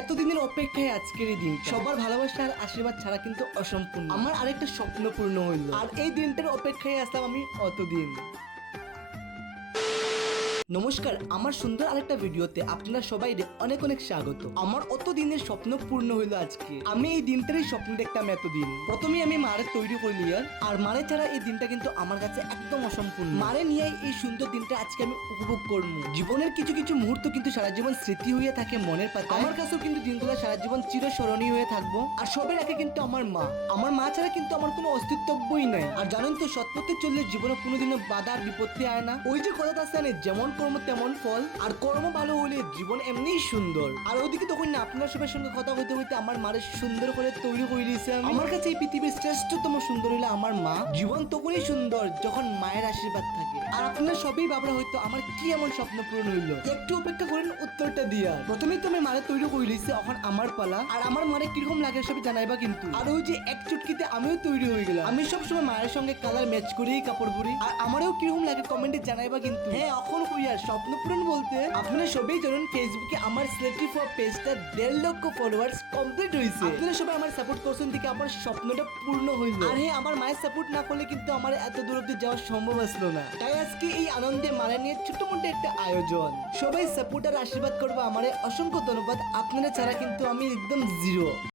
এতদিনের অপেক্ষায় আজকের এই দিন, সবার ভালোবাসা আর আশীর্বাদ ছাড়া কিন্তু অসম্পূর্ণ। আমার আরেকটা স্বপ্ন পূর্ণ হইল, আর এই দিনটার অপেক্ষায় আসলাম আমি অতদিন। নমস্কার, আমার সুন্দর আরেকটা ভিডিওতে আপনারা সবাই অনেক অনেক স্বাগত। আমার অত দিনের স্বপ্ন পূর্ণ হইলো আজকে। আমি এই দিনটারই স্বপ্ন দেখতাম এতদিন। প্রথমে আমি মারে তৈরি করলি, আর মারে ছাড়া এই দিনটা কিন্তু আমার কাছে একদম অসম্পূর্ণ। মারে নিয়ে এই সুন্দর দিনটা আজকে আমি উপভোগ করবো। জীবনের কিছু কিছু মুহূর্ত কিন্তু সারা জীবন স্মৃতি হয়ে থাকে মনের পাতা। আমার কাছেও কিন্তু দিনগুলো সারা জীবন চিরস্মরণীয় হয়ে থাকবো। আর সবের আগে কিন্তু আমার মা ছাড়া কিন্তু আমার কোনো অস্তিত্বই নাই। আর জানেন তো, সৎপথে চললে জীবনে কোনোদিনও বাধা আর বিপত্তি আয় না। ওই যে কথা আছে না, যেমন কর্ম তেমন ফল। আর কর্ম ভালো হইলে জীবন এমনিই সুন্দর। আর ওইদিকে তখন না আপনার সবার সঙ্গে কথা হইতে হইতে আমার মারে সুন্দর করে তৈরি করে দিয়েছে। আমার কাছে এই পৃথিবীর শ্রেষ্ঠতম সুন্দর হইলে আমার মা। জীবন তখনই সুন্দর যখন মায়ের আশীর্বাদ থাকে। আর আপনারা সবই ভাবরা হয়তো আমার কি এমন স্বপ্ন পূরণ হইলো। একটু অপেক্ষা করেন উত্তরটা দিয়া। প্রথমেই তো আমি মারে তৈরি করে দিয়েছি, এখন আমার পালা। আর আমার মারে কিরকম লাগে সবই জানাইবা কিন্তু। আর ওই যে এক চুটকিতে আমিও তৈরি হয়ে গেলাম। আমি সবসময় মায়ের সঙ্গে কালার ম্যাচ করেই কাপড় পরি। আর আমারও কিরকম লাগে কমেন্টে জানাইবা কিন্তু। হ্যাঁ, এখন হইয়ার স্বপ্ন পূরণ বলতে আপনারা সবাই জানেন, ফেসবুকে আমার সিলেক্টিভ ফর পেজটা 1.5 লক্ষ ফলোয়ার্স কমপ্লিট হয়েছে। আপনারা সবাই আমার সাপোর্ট করছেন দেখে আমার স্বপ্নটা পূর্ণ হইল। আর হ্যাঁ, আমার মায়ের সাপোর্ট না করলে কিন্তু আমার এত দূর অব্দি যাওয়া সম্ভব আসলো না। তাই আজকে এই আনন্দে মারা নিয়ে ছোট মোটো একটা আয়োজন। সবাই সাপোর্ট আর আশীর্বাদ করবো আমারে। অসংখ্য ধন্যবাদ। আপনারা ছাড়া কিন্তু আমি একদম জিরো।